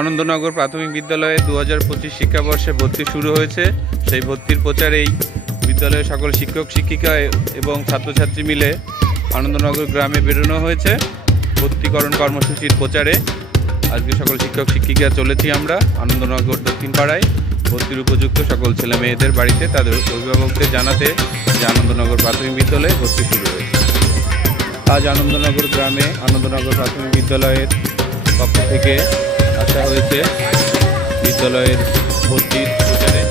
আনন্দনগর প্রাথমিক বিদ্যালয়ে 2025 শিক্ষাবর্ষে ভর্তি শুরু হয়েছে। সেই ভর্তির প্রচারেই বিদ্যালয়ের সকল শিক্ষক শিক্ষিকা এবং ছাত্রছাত্রী মিলে আনন্দনগর গ্রামে বেরোনো হয়েছে ভর্তিকরণ কর্মসূচির প্রচারে। আজকে সকল শিক্ষক শিক্ষিকা চলেছি আমরা আনন্দনগর দক্ষিণ পাড়ায় ভর্তির উপযুক্ত সকল ছেলে মেয়েদের বাড়িতে তাদের অভিভাবকদের জানাতে যে আনন্দনগর প্রাথমিক বিদ্যালয়ে ভর্তি শুরু হয়েছে। আজ আনন্দনগর গ্রামে আনন্দনগর প্রাথমিক বিদ্যালয়ের পক্ষ থেকে আসা হয়েছে বিদ্যালয়ের ভর্তির প্রচারে।